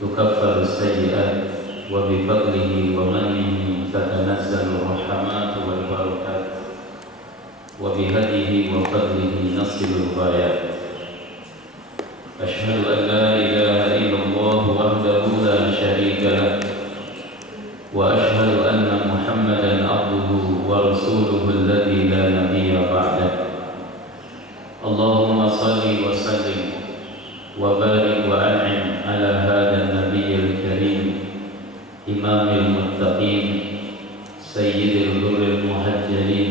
تكفر السيئات وبفضله ومنه تتنزل الرحمات والبركات وبهديه وفضله نصل الغايات. أشهد أن لا إله إلا الله وحده لا شريك له وأشهد أن محمدا عبده ورسوله الذي لا نبي بعده. اللهم صل وسلم وبارك وأنعم على هذا النبي الكريم إمام المتقين سيد الغر المهجرين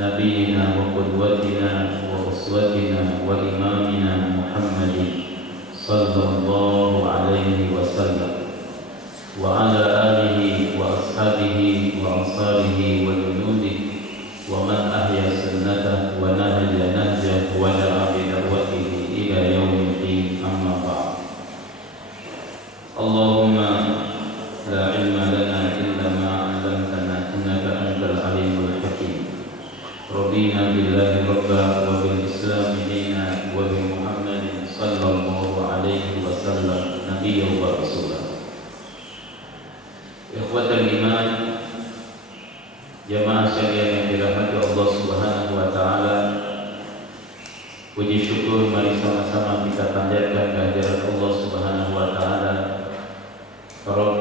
نبينا وقدوتنا وأسوتنا وإمامنا محمد صلى الله عليه وسلم وعلى آله وأصحابه وأنصاره وجنوده ومن أحيا سنته ونهج نهجه ودعا بدعوته إلى يوم الدين. أما بعد. اللهم لا علم لنا إلا ما علمتنا إنك أنت العليم الحكيم. رضينا بالله ربا وبالإسلام دينا وبمحمد صلى الله عليه وسلم نبيا ورسولا. Ikhwatul iman, jamaah sekalian yang dirahmati Allah Subhanahu wa taala, puji syukur mari sama-sama kita panjatkan kehadirat Allah Subhanahu wa taala, Rabb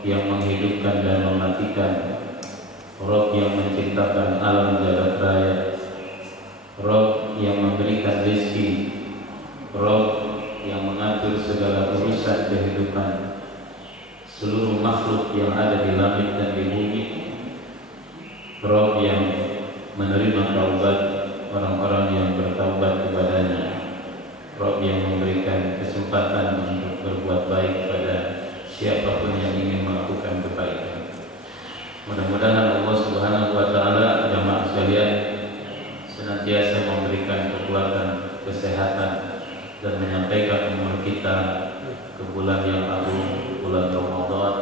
yang menghidupkan dan mematikan, Rabb yang menciptakan alam jagat raya, Rabb yang memberikan rezeki, Rabb yang mengatur segala urusan kehidupan seluruh makhluk yang ada di langit dan di bumi, Rabb yang menerima taubat orang-orang yang bertaubat kepadanya, Rabb yang memberikan kesempatan untuk berbuat baik kepada siapapun yang ingin melakukan kebaikan. Mudah-mudahan Allah Subhanahu wa taala jamaah sekalian senantiasa memberikan kekuatan, kesehatan dan menyampaikan umur kita ke bulan yang agung, bulan Ramadan.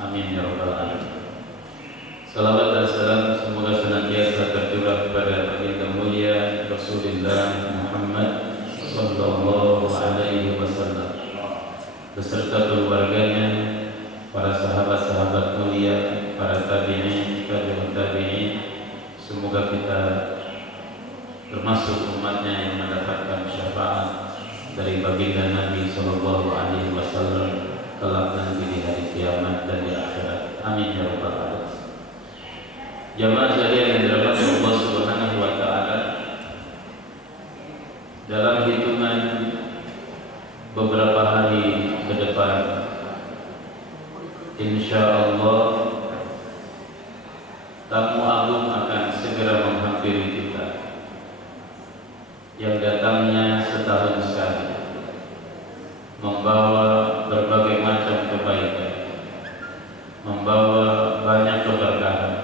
Amin ya rabbal alamin. Salawat dan salam semoga senantiasa tercurah kepada baginda mulia Rasulullah Muhammad sallallahu alaihi wasallam beserta keluarganya, para sahabat-sahabat mulia, para tabi'in, tabi'ut tabi'in. Semoga kita termasuk umatnya yang mendapatkan syafaat dari baginda Nabi sallallahu alaihi wasallam kelak nanti di hari kiamat dan di akhirat. Amin ya rabbal alamin. Jamaah sekalian yang dirahmati Allah Subhanahu wa taala, dalam hitungan beberapa hari ke depan insyaallah tamu agung akan segera menghampiri kita yang datangnya setahun sekali membawa berbagai macam kebaikan, membawa banyak keberkahan,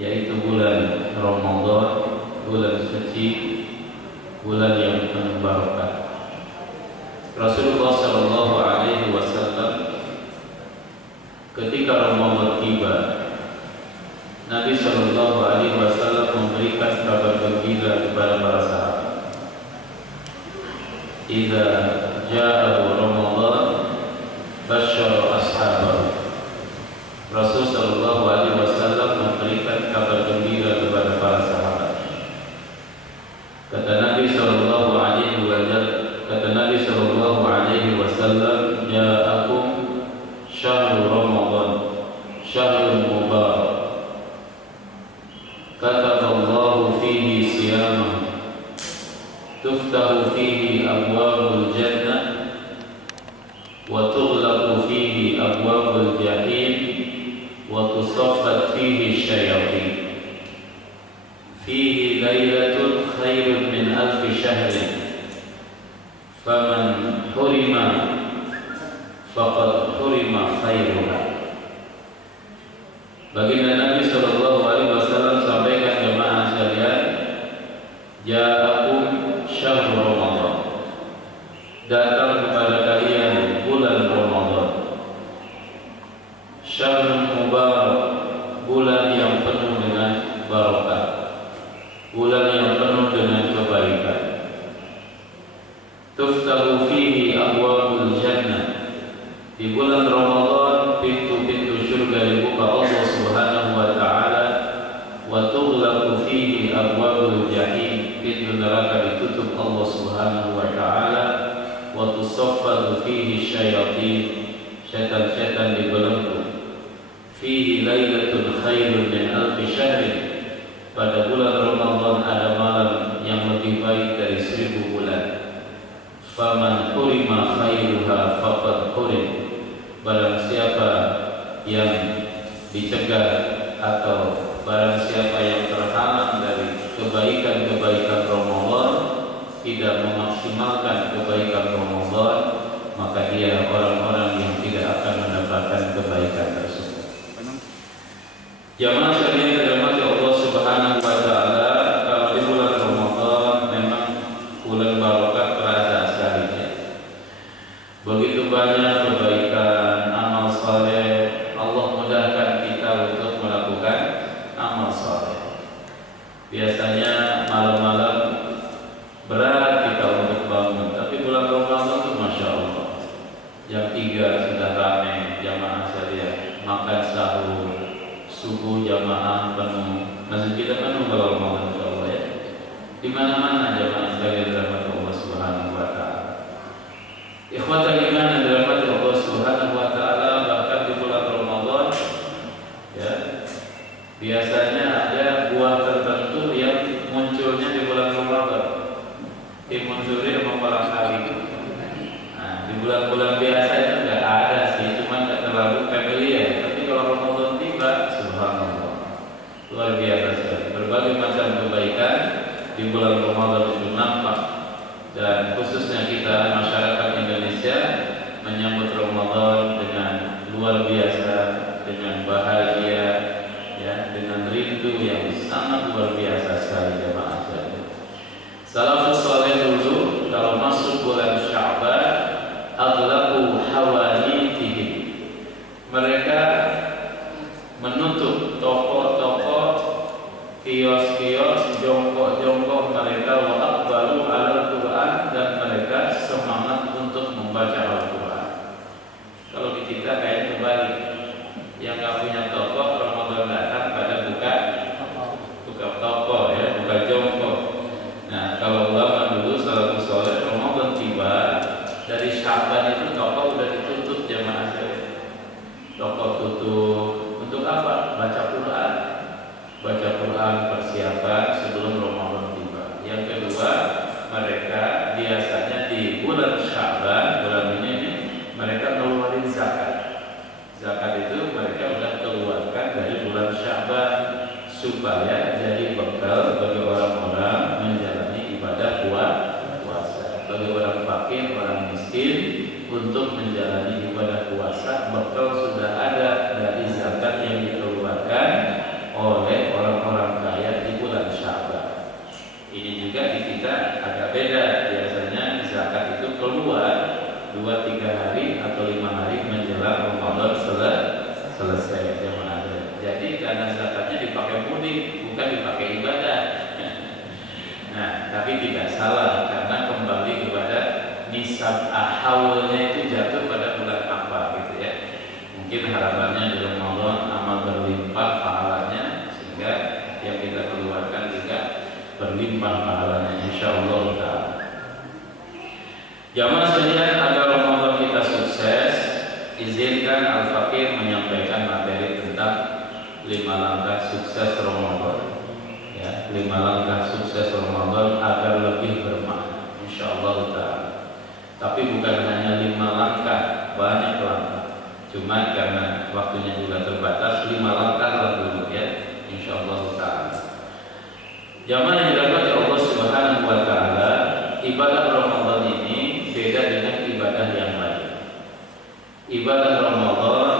yaitu bulan Ramadan, bulan suci, bulan yang penuh barokah. Rasulullah sallallahu alaihi wasallam ketika Ramadan tiba, Nabi sallallahu alaihi wasallam memberikan kabar gembira kepada para sahabat. Idza jaa Ramadan basyara ashabahu. Rasul sallallahu alaihi wasallam memberikan kabar gembira kepada para sahabat. Kata Nabi sallallahu alaihi wasallam, ja'akum syahrul Ramadan, syahrul mubarak. Kataballahu fihi siyamah, tuftahu fihi abwabul jannah, wa tughlaqu fihi abwabul jahim, wa tusaffat fihi syayatin. Fihi lailatun khairun min alfi syahrin, faman hurima faqad hurima khairuha. Baginda Nabi sallallahu alaihi wasallam sampaikan jemaah sekalian, ja'akum syahrul Ramadan, datang kepada kalian bulan Ramadan, syahrul mubarak, bulan yang penuh dengan barokah, bulan yang penuh dengan kebaikan. Tuftahu fihi abwabul jannah, fihi syayatin, syaitan-syaitan dibelenggu. Fihi lailatul khairun min alfi syahrin, pada bulan Ramadan ada malam yang lebih baik dari 1000 bulan. Faman hurima khairuha faqad hurim, barang siapa yang dicegah atau barang siapa yang terhalang dari kebaikan-kebaikan Ramadan, tidak memaksimalkan kebaikan Ramadan, maka dia orang-orang yang tidak akan mendapatkan kebaikan tersebut. Jamaah sekalian dirahmati Allah Subhanahu wa taala, kalau di bulan Ramadan memang bulan barokah terasa sekali ya. Begitu banyak kebaikan, amal saleh, Allah mudahkan kita untuk melakukan amal saleh. Biasanya malam-malam berat kita untuk bangun, tapi bulan Ramadan itu Masya Allah, jam 3 sudah ramai jamaah sekalian, makan sahur, subuh jamaah penuh, masjid kita penuh kalau Ramadan Insya Allah ya. Di mana-mana jamaah sekalian dirahmati Allah Subhanahu wa taala. Ikhwatal iman yang dirahmati Allah Subhanahu wa taala, bahkan di bulan Ramadan ya, biasanya ada buah tertentu yang munculnya di bulan Ramadan. Timun suri sama kolang kaling. Nah, di bulan-bulan biasa itu nggak ada sih, cuma nggak terlalu familiar. Tapi kalau Ramadan tiba, subhanallah, luar biasa sekali. Berbagai macam kebaikan di bulan Ramadan itu nampak, dan khususnya kita masyarakat Indonesia menyambut Ramadan dengan luar biasa, dengan bahagia, ya, dengan rindu yang sangat luar biasa sekali jemaah. Salafus saleh dulu kalau masuk bulan Sya'ban aghlaqu hawanitihim, mereka menutup toko-toko, kios-kios, jongkok-jongkok mereka, wa aqbalu 'alal Qur'an, dan mereka semangat untuk membaca Al-Qur'an. Kalau di kita kayaknya kebalik, yang nggak punya toko Ramadan datang pada buka toko ya, buka jongkok. Nah, kalau ulama dulu salafus saleh Ramadan tiba, dari Sya'ban itu toko udah ditutup jamaah sekalian. Toko tutup untuk apa? Baca Quran. Baca Quran persiapan sebelum Ramadan tiba. Yang kedua, mereka biasanya di bulan Sya'ban, bulan ini mereka ngeluarin zakat. Zakat itu mereka udah keluarkan dari bulan Sya'ban supaya jadi bekal bagi orang-orang menjalani ibadah puasa. Bagi orang fakir, orang miskin untuk menjalani ibadah puasa, bekal sudah ada dari zakat yang dikeluarkan oleh orang-orang kaya di bulan Sya'ban. Ini juga di kita agak beda. Biasanya zakat itu keluar 2-3 hari atau 5 hari menjelang Ramadan selesai jamaah. Jadi karena zakatnya dipakai mudik, bukan dipakai ibadah. Nah, tapi tidak salah karena kembali kepada nisab ahawalnya itu jatuh pada bulan apa gitu ya. Mungkin harapannya di Ramadan amal berlimpah pahalanya, sehingga yang kita keluarkan juga berlimpah pahalanya insyaallah taala. Jamaah sekalian, agar Ramadan kita sukses, izinkan Al-Fakir menyampaikan materi tentang 5 langkah sukses Ramadan. Ya, 5 langkah sukses Ramadan agar lebih bermakna insyaallah taala. Tapi bukan hanya 5 langkah, banyak langkah. Cuma karena waktunya juga terbatas, 5 langkah lah dulu ya insyaallah taala. Jamaah yang dirahmati Allah Subhanahu wa taala, ibadah Ramadan ini beda dengan ibadah yang lain. Ibadah Ramadan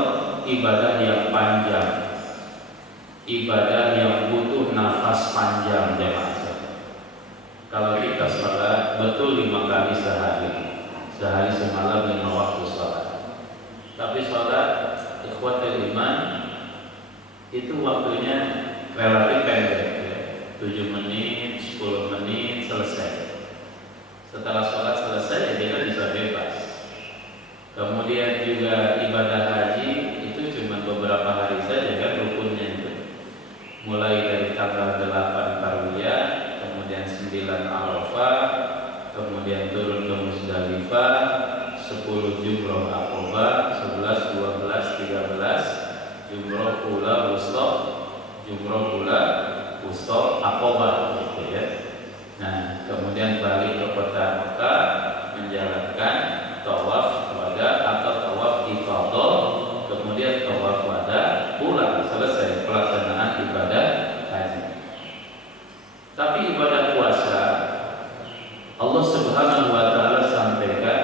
ibadah yang panjang, ibadah yang butuh nafas panjang jemaah. Kalau kita sholat betul 5 kali sehari semalam 5 waktu sholat. Tapi sholat ikhwatul iman itu waktunya relatif pendek ya. 7 menit, 10 menit selesai. Setelah sholat selesai kita bisa bebas. Kemudian juga ibadah haji itu cuma beberapa hari saja kan rukunnya itu. Mulai dari tanggal 8 Tarwiyah, kemudian 9 Arafah, kemudian turun ke Musdalifah, 10 jumroh Aqobah, 11, 12, 13 jumroh ula wusta, jumroh ula wusta Aqobah gitu ya. Nah, kemudian balik ke kota Mekah menjalankan tawaf wada atau tawaf ifadah, kemudian tawaf wada, pulang, selesai pelaksanaan ibadah haji. Tapi ibadah puasa Allah Subhanahu wa taala sampaikan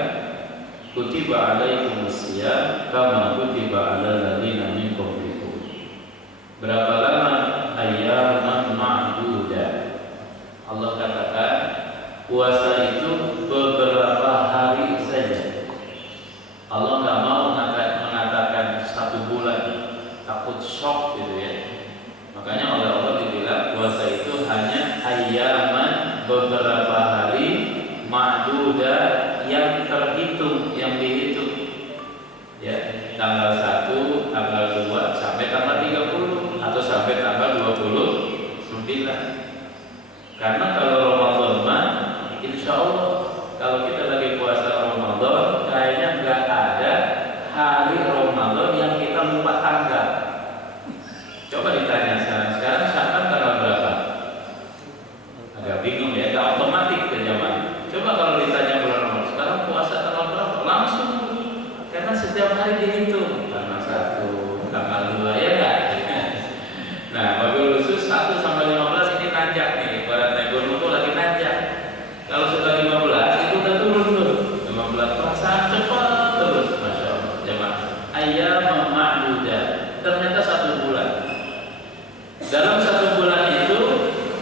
kutiba alaikumusiyam kama kutiba alal ladzina min qablikum. Berapa lama? Ayyaman ma'dudah. Allah katakan puasa itu beberapa hari saja. Allah nggak mau mengatakan 1 bulan, takut shock gitu ya. Makanya oleh Allah dibilang puasa itu hanya ayyaman, beberapa hari, ma'dudah, yang terhitung, yang dihitung ya, tanggal 1, tanggal 2 sampai tanggal 30 atau sampai tanggal 29. Karena kalau Ramadan mah insya Allah kalau kita lagi puasa Ramadan kayaknya nggak ada hari Ramadan yang kita lupa tanggal. Coba ditanya sekarang Sya'ban tanggal berapa? Agak bingung ya, nggak otomatis ke jamaah. Coba kalau ditanya bulan Ramadan sekarang puasa tanggal berapa? Langsung, karena setiap hari dihitung tanggal 1, tanggal 2 ya nggak? Nah, wabil khusus 1 sampai 15 ini nanjak nih. Ibarat naik gunung itu lagi nanjak. Kalau sudah 15 itu udah turun tuh. 15 perasaan cepat terus, masya Allah. Jemaah, ayyam ma'dudah. Ternyata 1 bulan. Dalam 1 bulan itu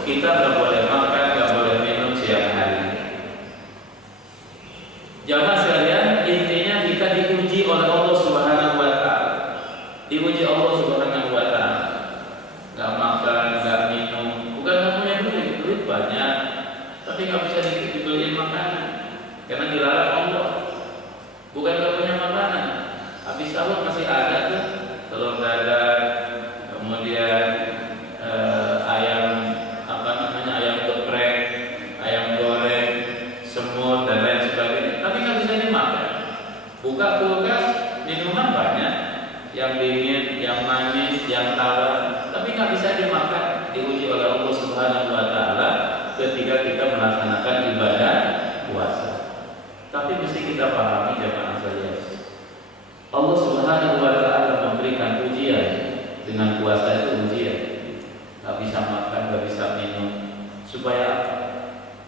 kita nggak boleh makan, nggak boleh minum siang hari. Jemaah sekalian, intinya kita diuji oleh Allah Subhanahu wa taala. Diuji Allah Subhanahu wa taala. Nggak makan, nggak minum, bukan nggak punya duit banyak, tapi nggak bisa dibeliin makanan karena dilarang Allah. Bukan nggak punya makanan, habis sahur masih ada tuh telur dadar, kemudian ayam apa namanya, ayam geprek, ayam goreng, semur dan lain sebagainya, tapi nggak bisa dimakan. Buka kulkas, minuman banyak, yang dingin, yang manis, yang tawar, tapi nggak bisa dimakan. Diuji oleh Allah Subhanahu wa taala ketika kita melaksanakan ibadah puasa. Tapi mesti kita pahami jemaah sekalian, Allah Subhanahu wa taala memberikan ujian dengan puasa itu ujian. Nggak bisa makan, nggak bisa minum, supaya apa?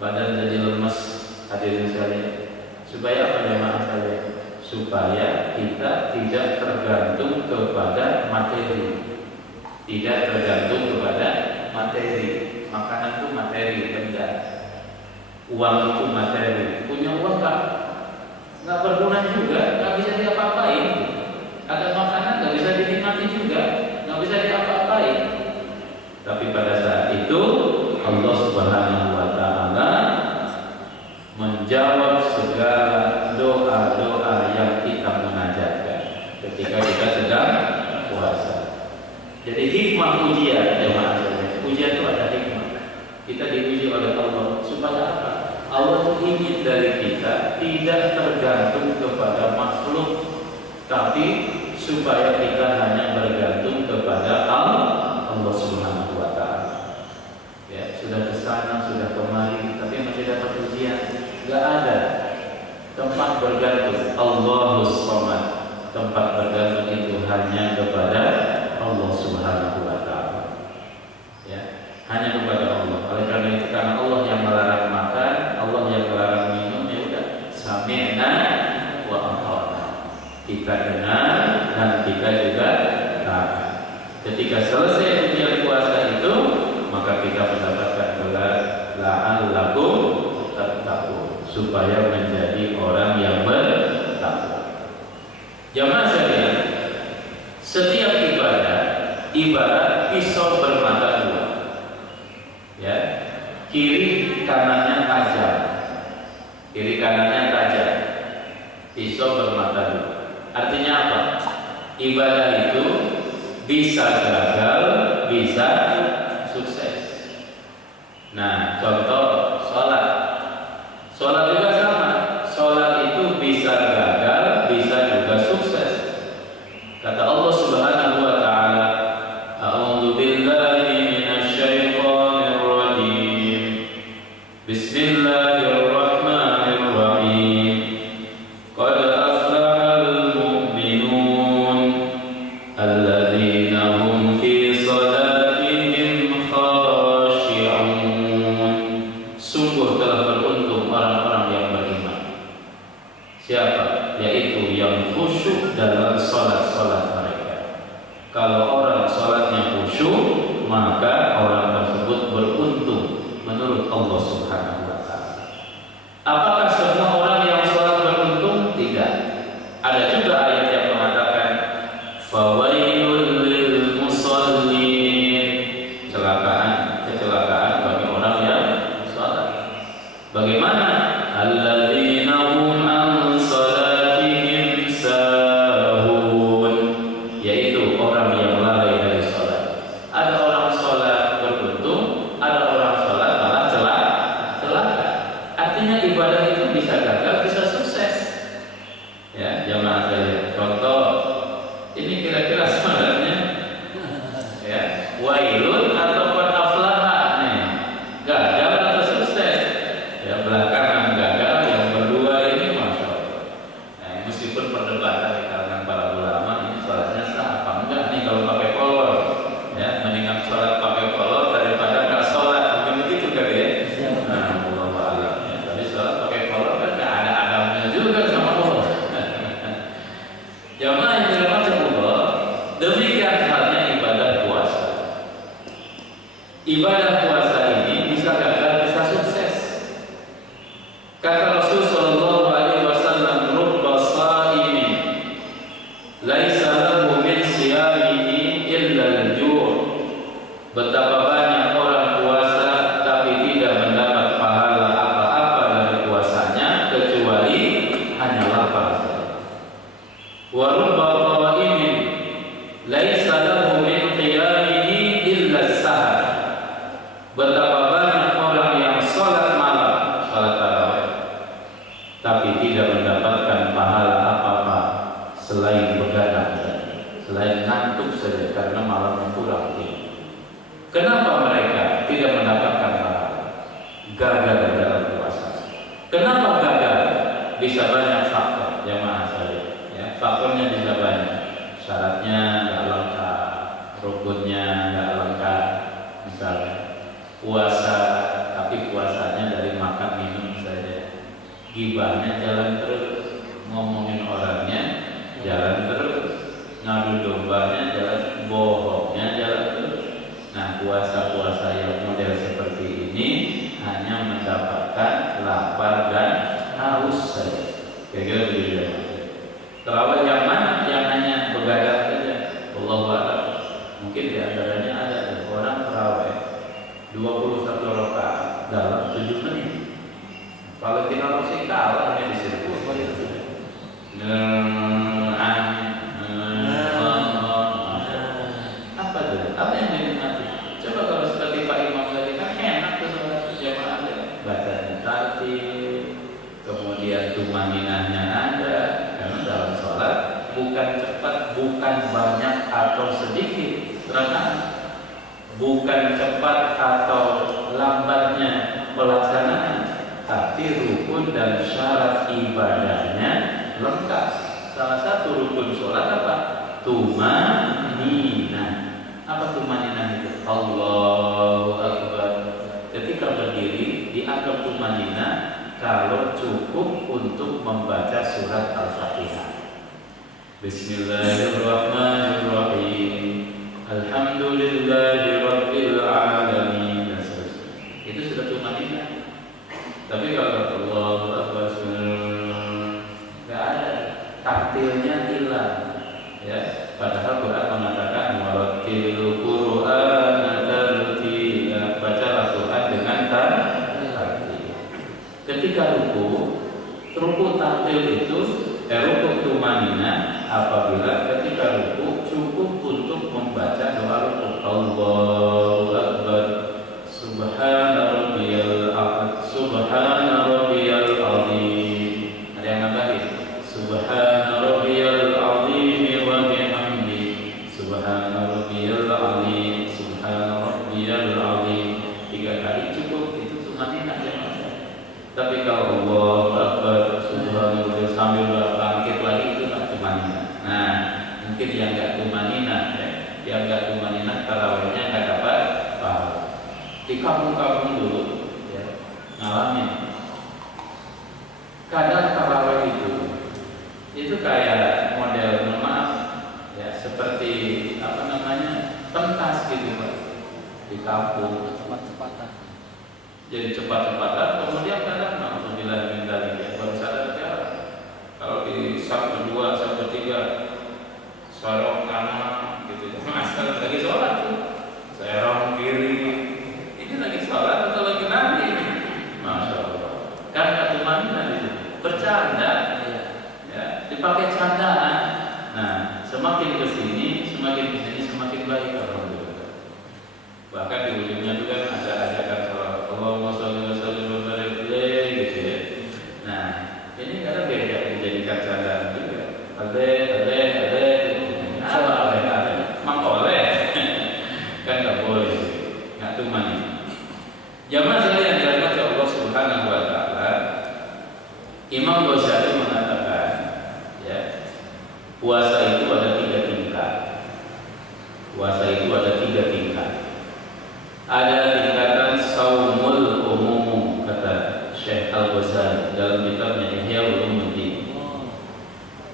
Badan jadi lemes, hadirin sekalian. Supaya apa jemaah sekalian? Supaya kita tidak tergantung kepada materi. Tidak tergantung kepada materi. Makanan itu materi, benda. Uang itu materi. Punya uang nggak berguna juga, nggak bisa diapa-apain. Ada makanan nggak bisa dinikmati juga, nggak bisa diapa-apain. Tapi pada saat itu Allah Subhanahu wa taala menjawab segala doa-doa yang kita munajatkan ketika kita sedang puasa. Jadi hikmah ujian, jemaah sekalian, ujian itu ada hikmah. Kita diuji oleh Allah supaya apa? Allah itu ingin dari kita tidak tergantung kepada makhluk, tapi supaya kita hanya bergantung kepada Allah Subhanahu wa taala. Ya, sudah ke sana, sudah kemari, tapi masih dapat ujian. Gak ada tempat bergantung. Allahus Samad. Tempat bergantung itu hanya kepada Allah Subhanahu wa taala. Ya, hanya kepada Allah. Oleh karena itu, karena Allah yang melarang makan, Allah yang melarang minum, ya udah, sami'na wa ata'na. Kita dengar dan kita juga taat. Ketika selesai ujian puasa itu, maka kita mendapatkan gelar la'allakum tattaqun, supaya menjadi orang yang bertakwa. Jamaah sekalian, setiap ibadah ibarat pisau bermata dua. Ya, kiri kanannya tajam, kiri kanannya tajam, pisau bermata dua. Artinya apa? Ibadah itu bisa gagal, bisa sukses. Nah, contoh sholat juga sama. Sholat itu bisa gagal, yang khusyuk dalam sholat mereka. Kalau orang sholatnya khusyuk, maka orang tersebut beruntung menurut Allah Subhanahu wa Ta'ala. Apakah semua orang yang sholat beruntung? Tidak. Ada juga ayat yang mengatakan fawailul lil musallin, kecelakaan bagi orang yang sholat. Bagaimana? Alladzina hum an salatihim sahun, yaitu orang yang lalai dari sholat. Ada orang sholat beruntung, ada orang sholat malah celaka. Artinya ibadah itu bisa gagal, bisa sukses. Ya, jamaah sekalian. Contoh, ini kira-kira sebenarnya ya, wailun atau aflaha nih, gagal atau sukses? Ya, belakangan gagal, yang berdua ini masya Allah. Nah, meskipun perdebatan di kalangan para ulama, ini sholatnya sah apa enggak nih kalau pakai kolor? Ya, mendingan sholat pakai kolor daripada nggak sholat, mungkin begitu kali ya. Nah, Allah a'lam. Ya, tapi sholat pakai kolor kan nggak ada adabnya juga sama Allah. Jamaah yang dirahmati Allah, demikian halnya ibadah puasa. Ibadah puasa ini bisa gagal, bisa sukses. Kata Rasul sallallahu alaihi wasallam, "Rubba sha'imin laisa lahu min siyamihi illa al-ju'." Betapa banyak orang puasa tapi tidak mendapat pahala apa-apa dari puasanya kecuali hanya lapar saja. Wa rubba qa'imin laisa lahu min qiyamihi illa as-sahar. Betapa banyak orang yang sholat malam, sholat tarawih, tapi tidak mendapatkan pahala apa-apa selain begadang saja, selain ngantuk saja karena malamnya kurang tidur. Kenapa mereka tidak mendapatkan pahala? Gagal dalam puasa. Kenapa gagal? Bisa banyak faktor, jamaah sekalian. Ya, faktornya bisa banyak. Syaratnya nggak lengkap, rukunnya nggak lengkap. Misalnya puasa, tapi puasanya dari makan minum saja. Gibahnya jalan terus, ngomongin orangnya jalan terus, ngadu dombanya jalan, bohongnya jalan terus. Nah, puasa-puasa yang model seperti ini hanya mendapatkan lapar dan haus saja. Kira-kira begitu ya. Terawih yang mana? Yang hanya begadang saja. Wallahu a'lam. Mungkin di antaranya ada orang terawih 21 rakaat dalam 7 menit. Kalau kita masih kalah hanya di sirkuit apa tuh? Apa yang dinikmati? Coba kalau seperti Pak Imam tadi kan enak tuh sholat jamaah, bacanya tartib, kemudian tumaninahnya ada. Karena dalam sholat bukan cepat, bukan banyak atau sedikit rakaat, bukan cepat atau lambatnya pelaksanaan, tapi rukun dan syarat ibadahnya lengkap. Salah satu rukun sholat apa? Tumaninah. Apa tumaninah itu? Allahu Akbar. Ketika berdiri dianggap tumaninah kalau cukup untuk membaca surat Al-Fatihah. Bismillahirrahmanirrahim. Alhamdulillahi Rabbil Alamin, dan seterusnya. Itu sudah tumaninah. Tapi kalau Allahu Akbar nggak ada, taktilnya hilang. Ya, padahal Quran mengatakan warattilil Qur'ana tartila, bacalah Quran dengan tartil. Ketika ruku taktil itu ruku tumaninah apabila ketika ruku cukup untuk membaca doa ruku. Allahu Akbar, Subhana rabbiyal a'la, Subhana rabbiyal azim. Ada yang nambahin? Subhana rabbiyal azim wa bihamdi, Subhana rabbiyal azim, Subhana rabbiyal azim. 3 kali cukup, itu tumaninah jemaah. Tapi kalau Allahu Akbar, Subhanallah sambil bangkit lagi, itu tak tumaninah. Nah, mungkin yang nggak tumaninah, yang nggak tumaninah tarawihnya nggak dapat pahala. Di kampung-kampung dulu, ya, ngalamin. Kadang tarawih itu kayak model, maaf ya, seperti apa namanya, pentas gitu Pak, di kampung cepat-cepatan. Jadi cepat-cepatan, kemudian kadang alhamdulillah minta dia baru sadar ya, kalau di sab kedua, sab ketiga sorong kanan gitu, masalah lagi sholat tuh, serong kiri, ini lagi sholat atau lagi nanti? Masya Allah, kan ketumanan itu bercanda, ya, dipakai candaan. Nah, semakin kesini semakin baik alhamdulillah. Bahkan di ujungnya juga ada ajakan sholat Allahumma sholli wa sallim wa barik alaihi gitu ya. Nah, ini kadang beda menjadikan candaan juga. Ada mangkole kan nggak boleh, nggak tuman. Jamaah sekalian dirahmati Allah Subhanahu wa taala, Imam Ghazali mengatakan ya, puasa itu ada 3 tingkat. Puasa itu ada 3 tingkat. Ada tingkatan saumul umum, kata Syekh Al-Ghazali dalam kitabnya Ihya Ulumuddin.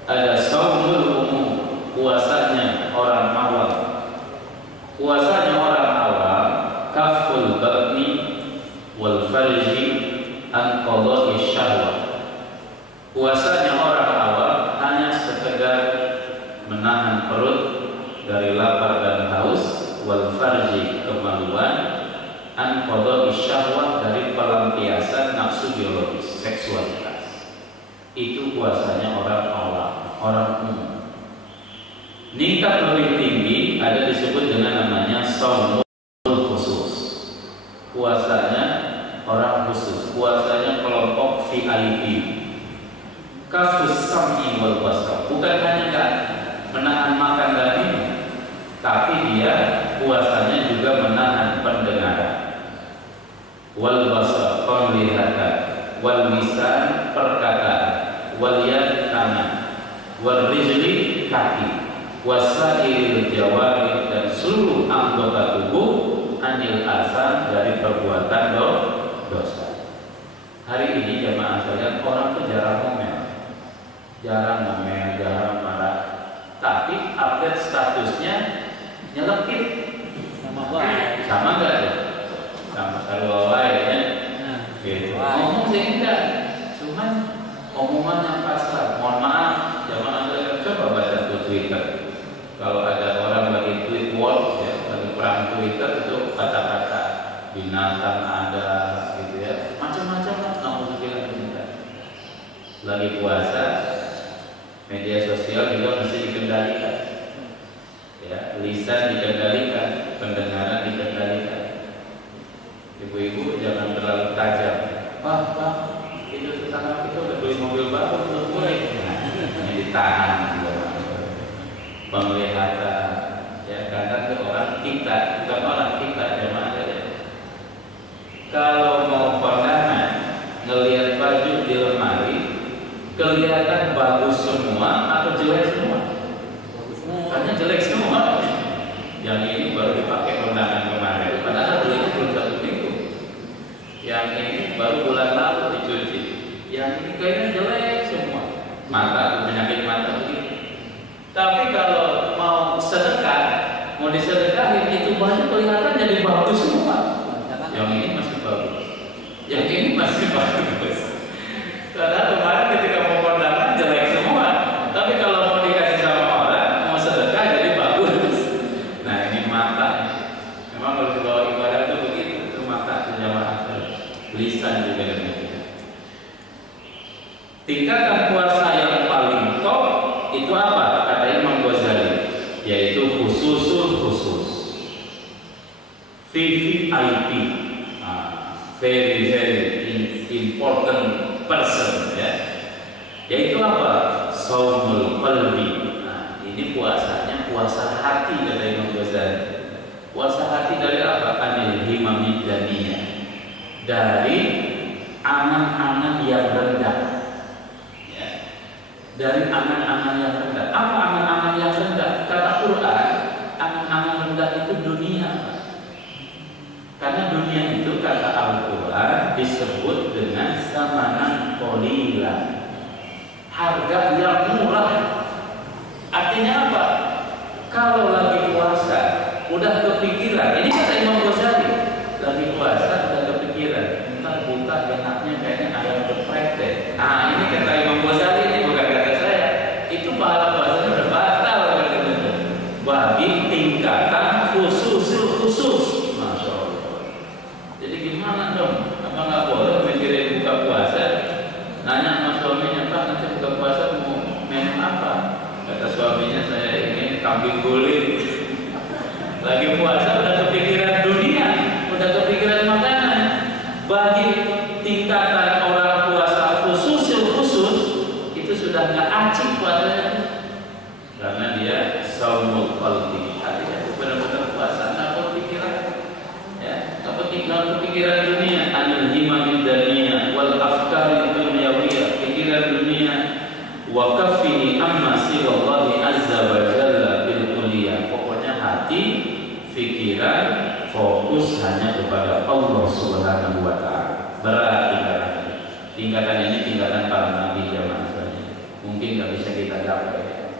Ada saumul umum, puasanya orang awam. Puasanya orang awam, kaful batni wal farji an qada'i syahwat. Puasanya orang awam hanya sekedar menahan perut dari lapar dan haus, wal farji kemaluan, an qada'i syahwat dari pelampiasan nafsu biologis, seksualitas. Itu puasanya orang awam, orang umum. Tingkat lebih tinggi ada disebut dengan namanya shaumul khusus. Puasanya orang khusus, puasanya kelompok VIP. Kafus sam'i wal basar, bukan hanya kan menahan makan dan minum, tapi dia puasanya juga menahan pendengaran, wal basar penglihatan, wal lisan perkataan, wal yad tangan, wal rijli kaki, wasail jawari dan seluruh anggota tubuh, anil asam dari perbuatan dosa. Hari ini jemaah sekalian, orang itu jarang ngomel, jarang marah, tapi update statusnya nyelekit. Sama enggak ya? Sama kalau lainnya gitu. Ngomong sih enggak, cuman omongan yang pasrah. Mohon maaf, jemaah sekalian, coba baca tuh Twitter. Kalau ada orang lagi tweet war, ya, lagi perang Twitter, itu kata-kata binatang ada gitu ya, macam-macam lah. Lagi puasa, media sosial juga mesti dikendalikan, ya, lisan dikendalikan, pendengaran dikendalikan. Ibu-ibu jangan terlalu tajam. Pak, itu tetangga kita udah beli mobil baru untuk gue, ini ditahan juga. Penglihatan, ya, kadang ke orang kita, bukan orang kita, jemaah ya. Kalau mau kondangan, ngelihat baju di lemari, kelihatan bagus semua atau jelek semua? Karena jelek semua. Yang ini baru dipakai kondangan kemarin, padahal belinya belum 1 minggu. Yang ini baru bulan lalu dicuci. Yang ini kayaknya jelek semua. Mata, penyakit mata begitu. Tapi kalau mau sedekah, mau disedekahin, itu banyak kelihatan jadi bagus semua. Yang ini masih bagus, yang ini masih bagus. Karena kemarin ketika mau kondangan jelek semua, tapi kalau mau dikasih sama orang, mau sedekah jadi bagus. Nah, ini mata. Memang kalau dibawa ibadah itu begitu, itu mata jamaah. Lisan juga demikian. Tingkatan puasa yang paling top itu apa? Kata Imam Ghazali, yaitu khususul khusus, VVIP, very important person, ya. Yaitu apa? Shaumul qalbi. Nah, ini puasanya puasa hati, kata Imam Ghazali. Puasa hati dari apa? Anil himamid daniyah, dari angan-angan yang rendah. Dari angan-angan yang rendah. Apa angan-angan yang rendah? Kata Quran, angan-angan rendah itu dunia. Karena dunia itu, kata Al-Quran, disebut dengan samanan qalilan, harga yang murah. kambing guling. Lagi puasa udah kepikiran dunia, udah kepikiran makanan. Bagi tingkatan orang puasa khusus itu sudah nggak acik puasanya, karena dia saumul qalbi, hatinya itu benar-benar puasa, nggak berpikiran, ya, nggak berpikiran dunia, anil himamid dunia, wal afkari dunyawiyah, pikiran dunia, wa kafihi amma siwallahi azza wa jalla bil kulliyah. Pokoknya hati, pikiran, fokus hanya kepada Allah Subhanahu wa Ta'ala. Berat tingkatan ini tingkatan para nabi zaman selanjutnya. Mungkin nggak bisa kita capai.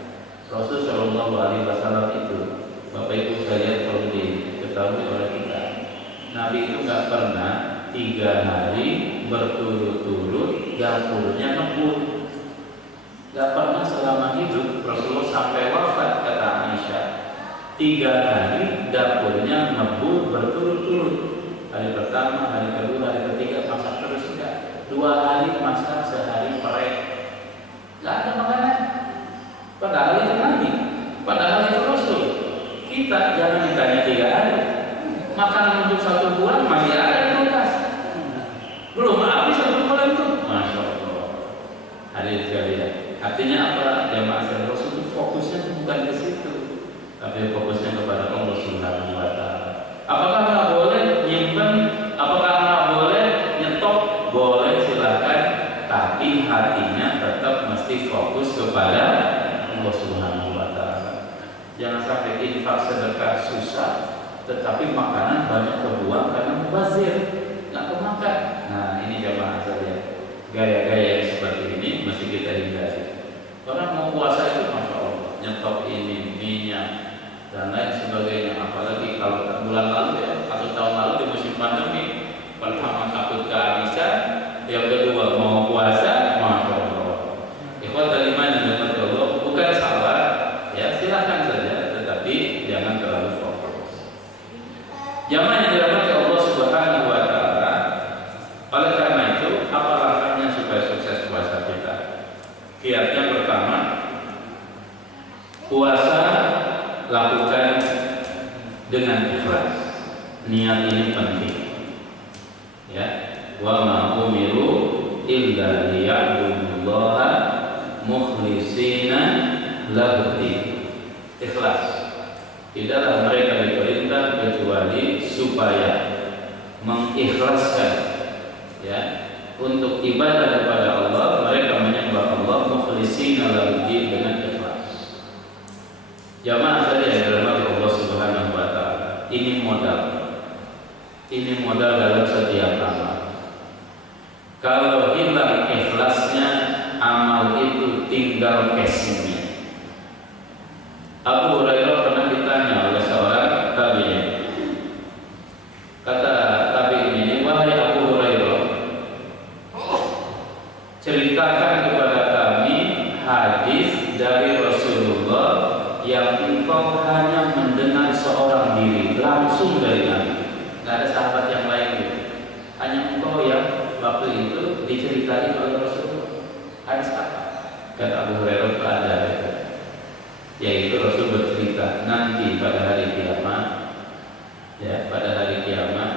Rasul Shallallahu Alaihi Wasallam itu, Bapak Ibu sekalian, perlu diketahui oleh kita, Nabi itu nggak pernah 3 hari berturut-turut dapurnya ngebul. Nggak pernah selama hidup Rasulullah sampai wafat, kata Aisyah, 3 hari dapurnya ngebul berturut-turut. Hari pertama, hari kedua, hari ketiga masak terus, enggak. 2 hari masak, sehari perek. Nggak ada makanan. Padahal itu Nabi, padahal itu Rasul. Kita jangan ditanya 3 hari. Makanan untuk 1 bulan masih ada di kulkas. Belum habis 1 bulan itu. Masya Allah. Hari sekalian. Artinya apa? Jamaah sekalian, Rasul itu fokusnya bukan ke situ, tapi fokusnya kepada Allah Subhanahu wa Ta'ala. Apakah nggak boleh nyimpen? Apakah nggak boleh nyetok? Boleh, silakan. Tapi hatinya tetap mesti fokus kepada Allah Subhanahu wa Ta'ala. Jangan sampai infak sedekah susah, tetapi makanan banyak kebuang karena mubazir, nggak kemakan. Nah, ini jamaah sekalian, gaya-gaya seperti ini mesti kita hindari. Orang mau puasa itu masya Allah, nyetok ini minyak dan lain sebagainya. Apalagi kalau bulan lalu ya, atau tahun lalu di musim pandemi, pertama takut kehabisan, yang kedua mau puasa, masya Allah. Ikhwatal iman yang dirahmati Allah, bukan salah, ya silakan saja, tetapi jangan terlalu fokus. Jamaah yang dirahmati Allah Subhanahu wa Ta'ala, oleh karena itu, apa langkahnya supaya sukses puasa kita? Kiatnya pertama, puasa lakukan dengan ikhlas. Niat ini penting. Ya, wa ma umiru illa liya'budullaha mukhlishina lahu din. Ikhlas. Tidaklah mereka diperintah kecuali supaya mengikhlaskan, ya, untuk ibadah kepada Allah. Mereka menyembah Allah mukhlishina lahu din, dengan ikhlas. Jamaah sekalian dirahmati Allah Subhanahu wa Ta'ala, ini modal. Ini modal dalam setiap amal. Kalau hilang ikhlasnya, amal itu tinggal cashnya. Abu Hurairah pernah ditanya oleh seorang tabi'in. Kata tabi'in ini, wahai Abu Hurairah, ceritakan kepada kami hadis dari Rasulullah yang engkau hanya mendengar seorang diri langsung dari Nabi. Tidak ada sahabat yang lain gitu. Hanya engkau yang waktu itu diceritain oleh Rasulullah. Hadis apa? Kata Abu Hurairah, itu ada, yaitu Rasul bercerita nanti pada hari kiamat, ya, pada hari kiamat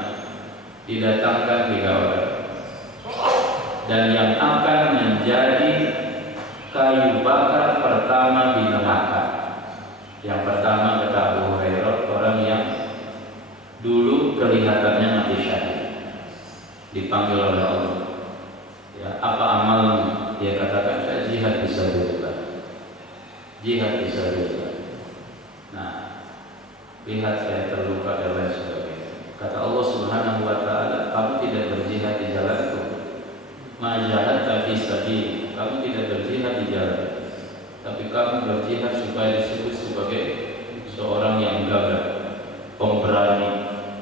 didatangkan 3 orang, dan yang akan menjadi kayu bakar pertama di neraka. Yang pertama, kata Abu Hurairah, orang yang dulu kelihatannya mati syahid, dipanggil oleh Allah. Ya, apa amalmu? Dia katakan, saya jihad fisabilillah. Jihad fisabilillah. Nah, lihat saya terluka dan lain sebagainya. Kata Allah Subhanahu wa Ta'ala, kamu tidak berjihad di jalanku. Ma jahadta fi sabili, kamu tidak berjihad di jalan, tapi kamu berjihad supaya disebut sebagai seorang yang gagah, pemberani,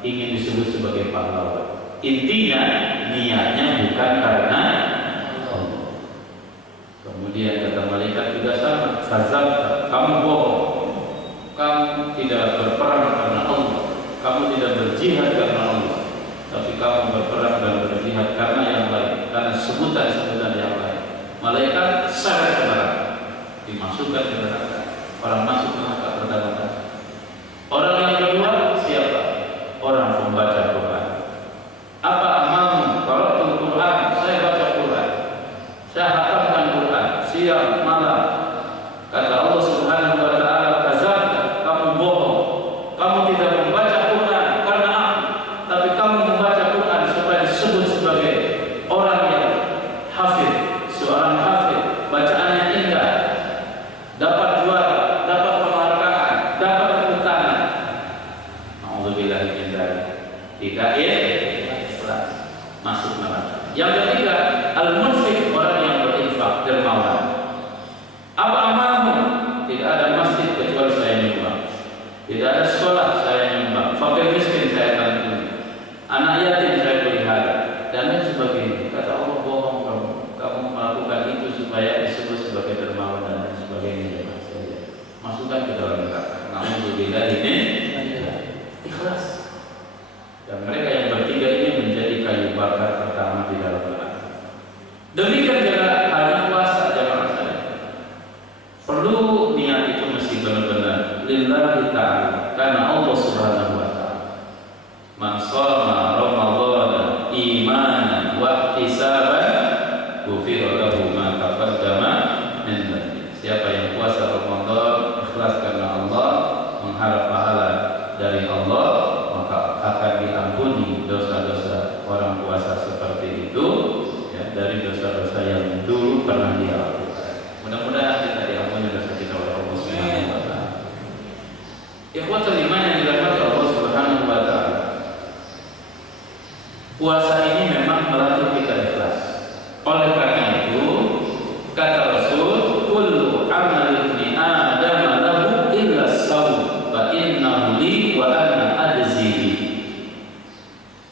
ingin disebut sebagai pahlawan. Intinya niatnya bukan karena Allah. Kemudian kata malaikat juga sama, kadzabta, kamu bohong, kamu tidak berperang karena Allah, kamu tidak berjihad karena Allah, tapi kamu berperang dan berjihad karena yang lain, karena sebutan-sebutan yang lain. Malaikat seret ke neraka, dimasukkan ke neraka. Orang masuk neraka pertama Ikhwatul iman yang dirahmati Allah Subhanahu wa taala. Puasa ini memang melatih kita ikhlas. Oleh karena itu, kata Rasul, kullu amal ibni Adam lahu illa shaum fa innahu li wa ana ajzi.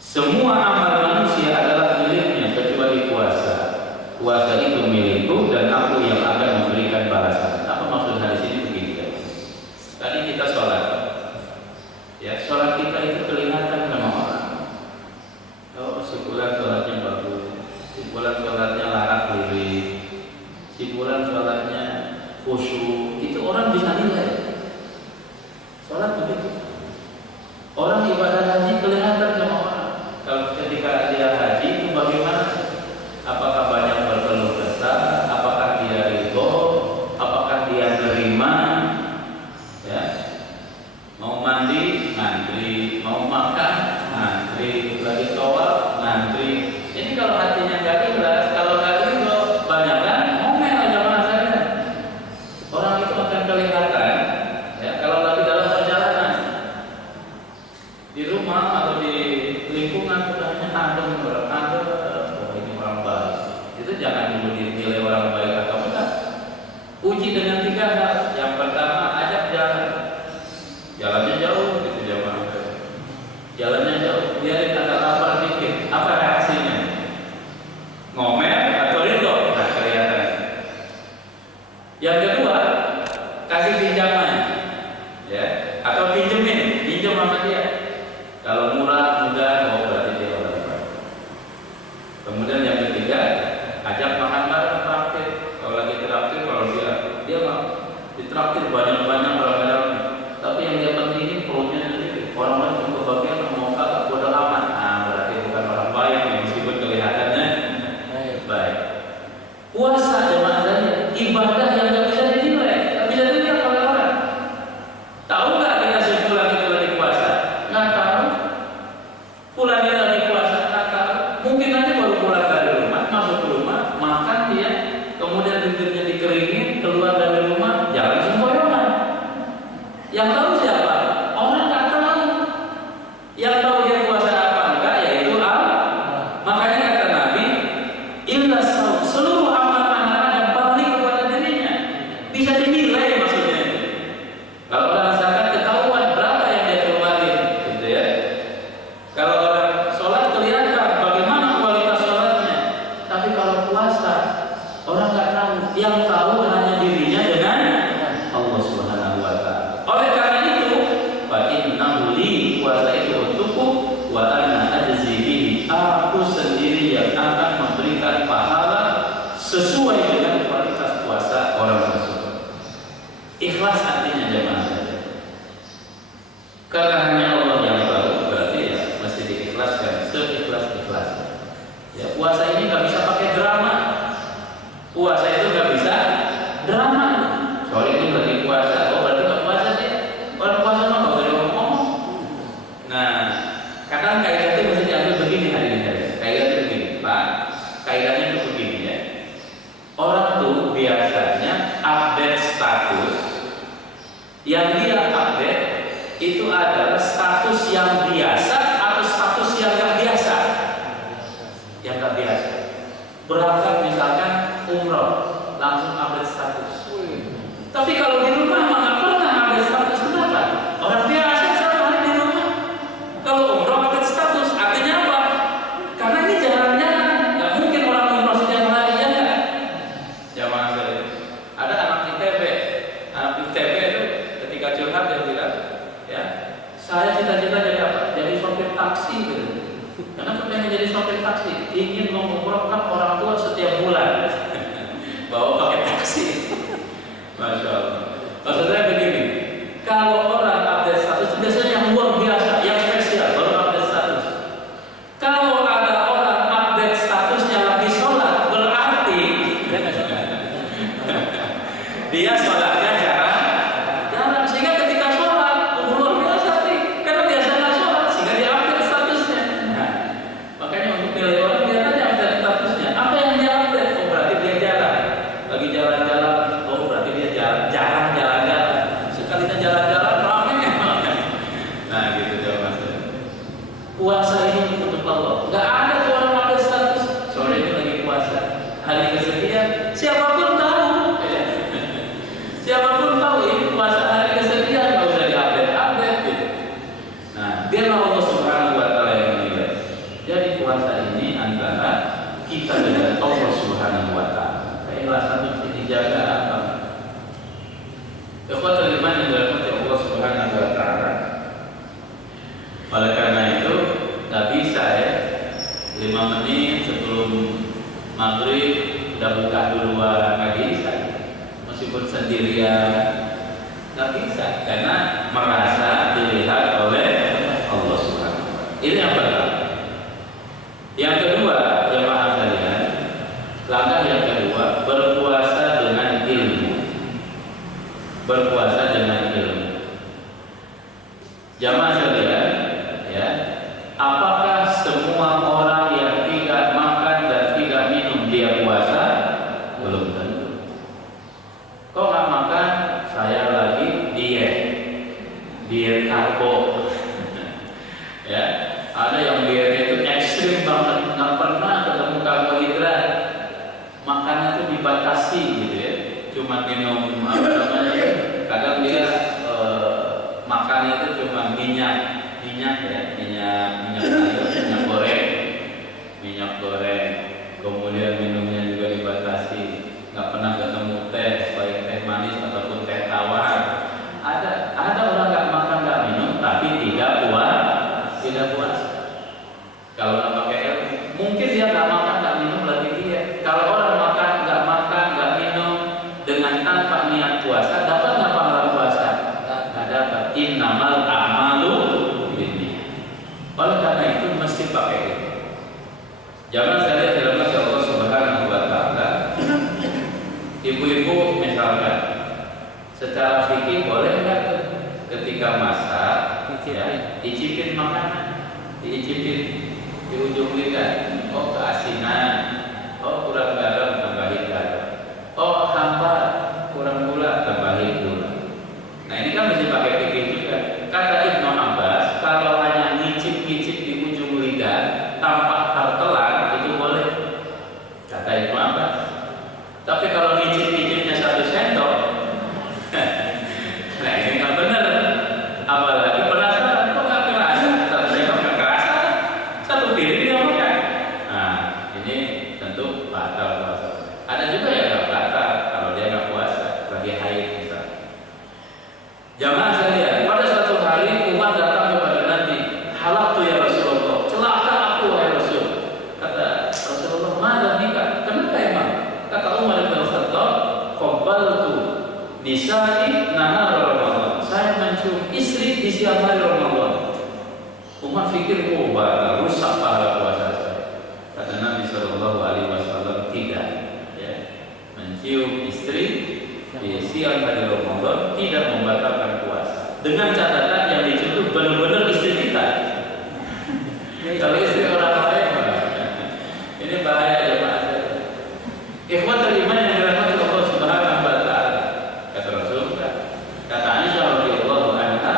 Semua amal manusia adalah miliknya kecuali puasa. Puasa itu milikku dan aku yang akan memberikan balasan. Apa maksud hadis ini? Begini ya. Tadi kita sholat, ya sholat kita itu kelihatan sama orang. Oh, si fulan sholatnya bagus, si fulan sholatnya larat lirik, si fulan sholatnya khusyuk. Itu orang bisa nilai. Sholat begitu. Orang ibadah haji kelihatan sama orang. Kalau ketika dia haji itu bagaimana? Apakah banyak berkeluh kesah? Apakah dia ridho? Apakah dia terima? Ya, mau mandi ngantri, mau makan ngantri, lagi tawaf ngantri. Ini kalau hatinya nggak ikhlas, kalau nggak ridho, banyak kan ngomel aja rasanya. Orang itu akan kelihatan. Ya, kalau lagi dalam perjalanan di rumah atau di lingkungan sudah hanya adem orang. Itu jangan dulu dinilai orang baik atau enggak. Uji dengan 3 hal. Yang pertama, ajak jalan. Jalannya jauh, gitu jamaah. Jalannya jauh, biarin agak lapar dikit. Apa reaksinya? Ngomel atau ridho? Nah, kelihatan. Yang kedua, kasih pinjaman, ya, atau pinjemin, pinjam sama dia. Kalau murah, mudah, oh berarti dia orang baik. Kemudian yang ketiga, ajak makan bareng, traktir. Kalau lagi traktir, kalau dia mau ditraktir banyak-banyak orang-orang. Tapi yang dia pentingin perutnya sendiri. Orang lain untuk bagian mau kakak bodoh amat. Nah, berarti bukan orang baik meskipun kelihatannya baik. Puasa jemaah sekalian, ibadah yang nggak bisa dinilai, nggak bisa dilihat oleh orang. Tahu nggak kita sebulan itu lagi puasa? Nggak tahu. Pulang dia lagi puasa, nggak tahu. Mungkin nanti baru pulang dari rumah, masuk ke rumah, makan dia, kemudian bibirnya dikeringin, keluar dari rumah, jalan sempoyongan. Yang tahu siapa? Orang nggak tahu. Yang tahu dia puasa apa enggak, yaitu Allah. Makanya kata Nabi, inna seluruh amal anak yang balik kepada dirinya bisa dinilai maksudnya. Kalau orang zakat ketahuan berapa yang dia keluarin, gitu ya. Kalau orang sholat kelihatan bagaimana kualitas sholatnya. Tapi kalau puasa orang nggak tahu. Yang tahu hanya dirinya dengan Allah Subhanahu wa taala. Oleh karena itu, fa innahu li, puasa itu untukku, wa ana ajzi bihi, aku sendiri yang akan memberikan pahala sesuai dengan kualitas puasa orang tersebut. Ikhlas artinya jemaah saja. Karena hanya Allah yang tahu, berarti ya mesti diikhlaskan seikhlas-ikhlasnya. Ya, puasa ini nggak bisa pakai drama. Puasa itu nggak bisa drama. Soalnya ini berarti puasa, oh berarti nggak puasa dia. Orang puasa mah nggak boleh ngomong. Nah, kadang kaidah itu mesti diambil begini hari ini. Kaidah itu begini, Pak. Kaidahnya itu begini ya. Orang tuh biasanya update status. Yang dia update itu adalah status yang biasa atau status yang nggak biasa. Yang nggak biasa. Berangkat misalkan umroh, langsung update status. Tapi kalau di rumah mah nggak pernah update status. Kenapa? Orang biasa satu hari di rumah. Kalau umroh update status, artinya apa? Karena ini jalan-jalan, nggak mungkin orang umroh setiap hari ya nggak. Jamaah sekalian, ada anak ITB itu ketika curhat dia bilang, ya, saya cita-cita jadi apa? Jadi sopir taksi gitu. Karena pengen jadi sopir taksi, ingin mengumrohkan orang tua setiap bulan, bawa pakai taksi. Masya Allah. Maksudnya begini, kalau orang update status biasanya yang luar biasa, yang spesial baru update status. Kalau ada orang update statusnya lagi sholat, berarti dia sholatnya jarang, sehingga ketika sholat luar biasa nih, karena biasa nggak sholat sehingga dia update statusnya. Nah, makanya untuk nilai orang dia tanya update statusnya. maghrib udah buka duluan, nggak bisa. Meskipun sendirian, nggak bisa karena merasa dilihat oleh Allah Subhanahu wa Ta'ala. Ini yang pertama. Yang kedua, jemaah sekalian, langkah yang kedua, berpuasa dengan ilmu. Berpuasa dengan ilmu. Jemaah sekalian, ya, apakah semua orang yang tidak makan dan tidak minum dia puasa? Belum tentu. Kok nggak makan? Saya lagi diet karbo. Ya, ada yang dietnya itu ekstrim banget, nggak pernah ketemu karbohidrat, makannya itu dibatasi gitu ya, cuma minum apa namanya, kadang dia makannya itu cuma minyak ya, minyak sayur, minyak goreng, kemudian minumnya juga dibatasi, nggak pernah ketemu teh, baik teh manis ataupun teh tawar. Ada orang nggak makan nggak minum tapi tidak puas. Kalau nggak pakai ilmu, mungkin dia nggak makan nggak minum lagi dia. Kalau orang makan nggak minum dengan tanpa niat puasa, dapat nggak pahala puasa? Nggak dapat. Innamal a'malu binniyat. Oleh karena itu mesti pakai ilmu. Jangan saya lihat dalam Allah Subhanahu wa Ta'ala. Ibu-ibu misalkan, secara fikih boleh nggak ketika masak, ya, icipin makanan, diicipin di ujung lidah. Oh keasinan, oh kurang garam tambahin garam, oh hambar kurang gula tambahin gula. Nah ini kan mesti pakai fikih juga. Kata Ibnu Abbas, kalau hanya ngicip-ngicip di ujung lidah tanpa tertelan itu boleh. Kata Ibnu Abbas. Tapi kalau ngicip-ngicipnya 1 sendok, nah ini nggak benar. Apalagi penasaran, kok nggak kerasa? 1 sendok nggak kerasa, 1 piring dia makan. Nah ini tentu batal puasa. Ada juga yang nggak batal kalau dia nggak puasa, lagi haid misalnya. Jamaah sekalian, pada suatu hari Umar datang kepada Nabi, halaktu ya Rasulullah, celaka aku wahai Rasul. Kata Rasulullah, mana nikah? Kenapa emang? Kata Umar bin Khattab, qabbaltu nisa'i nahar Ramadan. Saya mencium istri di siang hari Ramadan. Umar fikir, oh batal, rusak pahala puasa saya. Kata Nabi Shallallahu Alaihi Wasallam, tidak. Ya. Mencium istri di siang hari Ramadan tidak membatalkan puasa. Dengan catatan yang dicium itu benar-benar istri kita. Kalau istri orang lain, ini bahaya ya Pak. Ikhwatul iman yang dirahmati Allah Subhanahu wa Ta'ala. Kata Rasulullah, kata Aisyah radhiyallahu anha,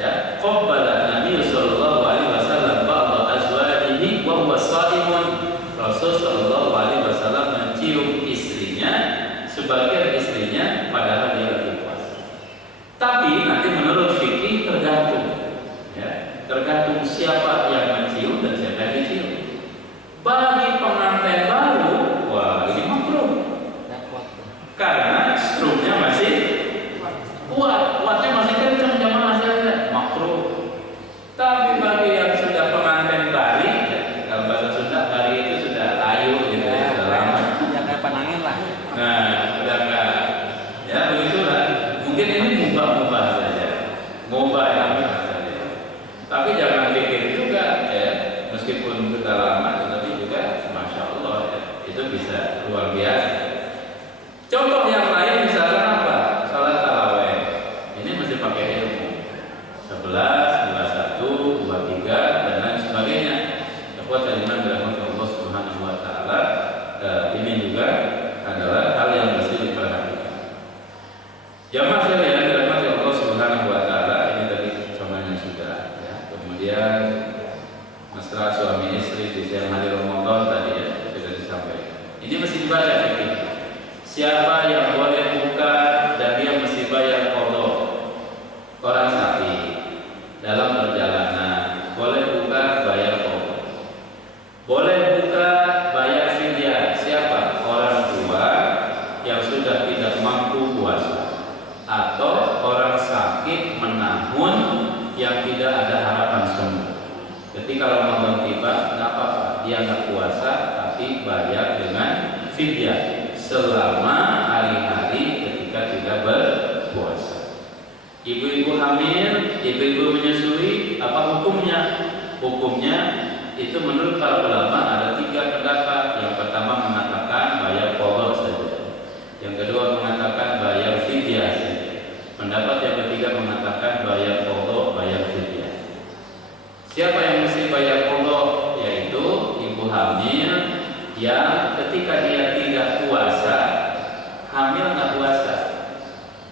ya, qabbala Nabi sallallahu alaihi wasallam ba'da azwajihi wa huwa sha'imun. Rasul sallallahu alaihi wasallam mencium istrinya, sebagian istrinya padahal dia lagi puasa. Tapi nanti menurut fikih tergantung, ya, tergantung siapa yang mencium dan siapa yang dicium. Bagi pengantin baru, wah ini makruh, karena struknya masih kuatnya masih kencang, jamaah sekalian, makruh. Tapi bagi yang sudah pengantin bari, ya, dalam bahasa Sunda bari itu sudah layu gitu ya, sudah lama. Ya kayak panangin lah. Nah, udah enggak, ya begitulah. Mungkin ini mubah saja, mubah ya saja. Tapi jangan pikir juga, ya, meskipun sudah lama, tetapi juga, masya Allah, ya, itu bisa luar biasa. Contoh yang lain misalkan apa? Salat taraweh. Ini mesti pakai ilmu. 11, 21, 23 dan lain sebagainya. Ikhwatul iman dirahmati Allah Subhanahu wa Ta'ala. Ini juga adalah hal yang mesti diperhatikan. Jamaah sekalian dirahmati Allah Subhanahu wa Ta'ala, ini tadi contohnya sudah, ya. Kemudian masalah suami istri di siang hari Ramadan tadi, ya, sudah disampaikan. Ini mesti dibaca fikih. Siapa yang boleh buka dan dia mesti bayar qadha? Orang sakit dalam perjalanan boleh buka, bayar qadha. Boleh buka, bayar fidyah. Siapa? Orang tua yang sudah tidak mampu puasa, atau orang sakit menahun yang tidak ada harapan sembuh. Ketika Ramadan tiba, nggak apa-apa, dia nggak puasa tapi bayar dengan selama hari-hari ketika tidak berpuasa. Ibu-ibu hamil, ibu-ibu menyusui, apa hukumnya? Hukumnya itu menurut para ulama ada 3 pendapat. Yang pertama mengatakan bayar qadha saja. Yang kedua mengatakan bayar fidyah saja. Pendapat yang ketiga mengatakan bayar qadha, bayar fidyah. Siapa yang mesti bayar qadha? Yaitu ibu hamil yang ketika dia tidak puasa, hamil nggak puasa,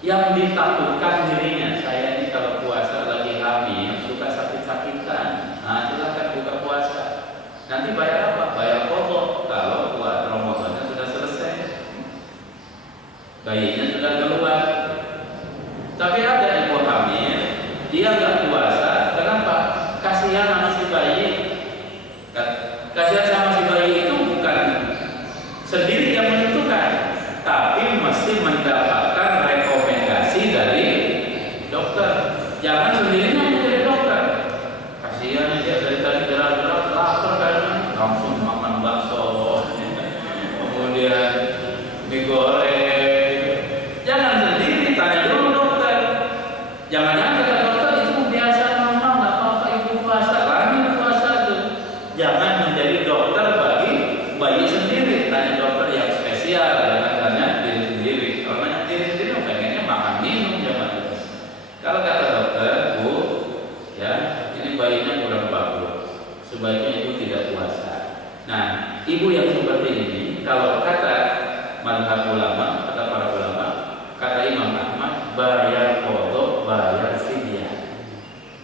yang ditakutkan dirinya, saya ini kalau puasa lagi hamil suka sakit-sakitan, nah silakan buka puasa. Nanti bayar apa? Bayar qadha kalau buat Ramadannya sudah selesai, bayinya sudah keluar. Tapi ada ibu hamil, dia nggak puasa, kenapa? Kasihan sama si bayi. Kasihan sama si bayi itu bukan sendiri yang menentukan, tapi mesti mendapatkan rekomendasi dari dokter. Jangan sendirinya menjadi dokter. Kasihan dia dari tadi gerak-gerak lapar kan, langsung makan bakso, kemudian mie goreng. Jangan sendiri, tanya dulu dokter. Jangan-jangan kata dokter itu biasa mama nggak apa-apa ibu puasa, lanjut puasa tuh. Jangan menjadi dokter bagi bayi sendiri, tanya dokter yang spesial, jangan tanya diri sendiri. Kalau tanya diri sendiri, pengennya makan minum jangan. Kalau kata dokter, Bu, ya ini bayinya kurang bagus, sebaiknya ibu tidak puasa. Nah, ibu yang seperti ini, kalau kata mazhab ulama, kata para ulama, kata Imam Ahmad, bayar qadha, bayar fidyah.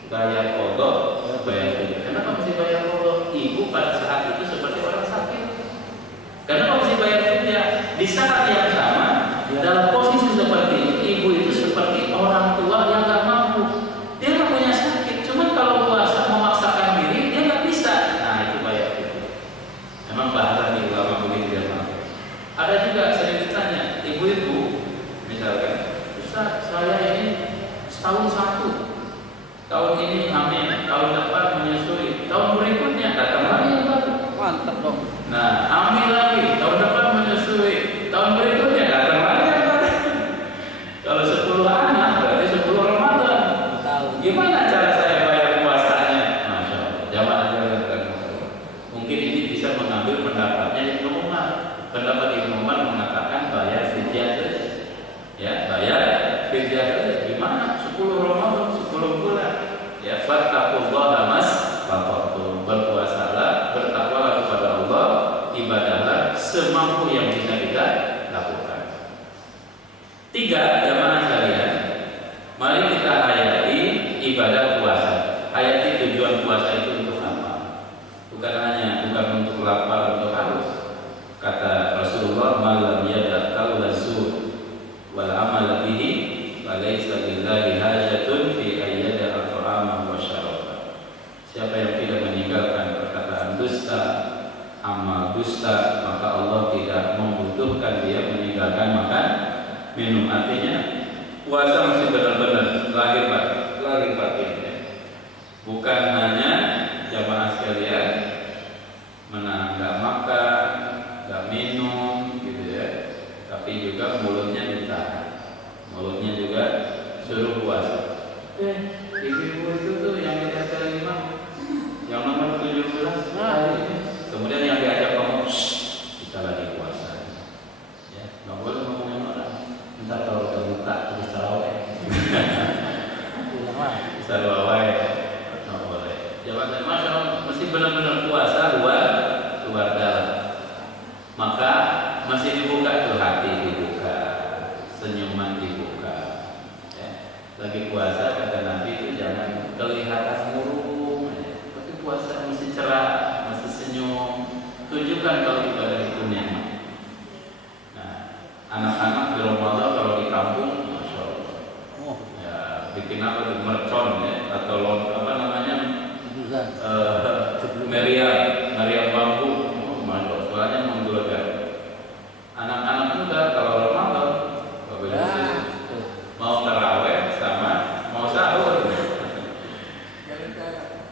Bayar qadha, bayar fidyah. Kenapa mesti bayar qadha? Ibu pada saat itu seperti orang sakit. Kenapa mesti bayar fidyah? Di saat yang sama, dalam posisi seperti itu, ibu itu seperti orang tua yang nggak mampu. Dia nggak punya sakit, cuman kalau puasa memaksakan diri, dia nggak bisa. Nah itu bayar fidyah. Memang bahasa di ulama begitu dia mampu. Ada juga sering ditanya, ibu-ibu, misalkan, Ustaz, saya ini setahun satu, tahun ini hamil, tahun depan menyusui, tahun berikutnya datang lagi yang baru. Mantap dong. Nah, hamil lagi, tahun depan menyusui, tahun berikutnya datang lagi yang baru. Kalau 10 anak berarti 10 Ramadan. Gimana cara saya bayar puasanya? Masya Allah, jamaah jalan. Mungkin ini bisa mengambil pendapatnya Ibnu Umar. Pendapat Ibnu Umar mengatakan bayar fidyah saja. Ya, bayar fidyah saja. Gimana? 10 Ramadan, 10 bulan. Ya, fattaqullaha mastata'tum. Berpuasalah, bertakwalah kepada Allah, ibadahlah semampu yang bisa kita lakukan. 3, jamaah sekalian, mari kita hayati ibadah puasa. Hayati tujuan puasa itu untuk apa? Bukan untuk lapar, untuk haus. Kata Rasulullah, malam yada qaula zur wal amal bihi wa laysa lillahi hajatun fi ayyada at'ama wa syaraba. Siapa yang tidak meninggalkan perkataan dusta, amal dusta, maka Allah tidak membutuhkan dia meninggalkan makan minum. Artinya puasa mesti benar-benar lahir batin ya. Bukan hanya jamaah sekalian menahan nggak makan, nggak minum gitu ya, tapi juga mulutnya ditahan, mulutnya juga suruh puasa. Ibu-ibu itu tuh yang diajak imam, yang nomor 17 kemudian yang diajak kamu, kita lagi puasa ya, nggak boleh ngomongin orang. Ntar kalau udah buka terus taraweh bisa taraweh nggak boleh. Jabatan Masya Allah mesti benar-benar puasa luar dalam. Maka masih dibuka tuh hati, dibuka senyuman, dibuka ya. Lagi puasa kata Nabi itu jangan kelihatan murung ya. Tapi puasa mesti cerah, mesti senyum. Tunjukkan kalau ibadah itu nikmat. Nah, anak-anak di Ramadan kalau di kampung, Masya Allah ya, bikin apa tuh, mercon ya, atau apa namanya, meriam bambu. Soalnya menggelegar. Anak-anak muda kalau Ramadan mau taraweh sama mau sahur,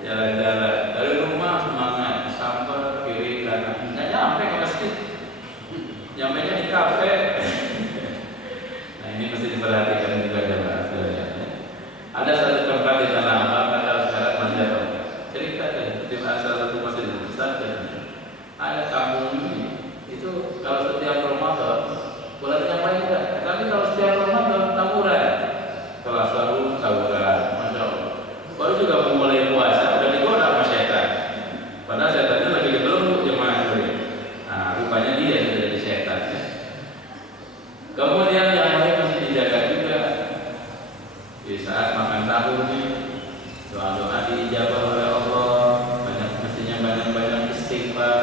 jalan-jalan dari rumah semangat sampai kiri kanan, nggak nyampe ke masjid, nyampenya di kafe setelah sahur tawuran, masya Allah. Baru juga memulai puasa udah digoda sama setan. Padahal setannya lagi dibelenggu jemaah itu. Nah, rupanya dia sudah jadi setan. Ya. Kemudian yang lain masih dijaga juga di saat makan sahur nih, doa-doa diijabah oleh Allah, mestinya banyak-banyak istighfar.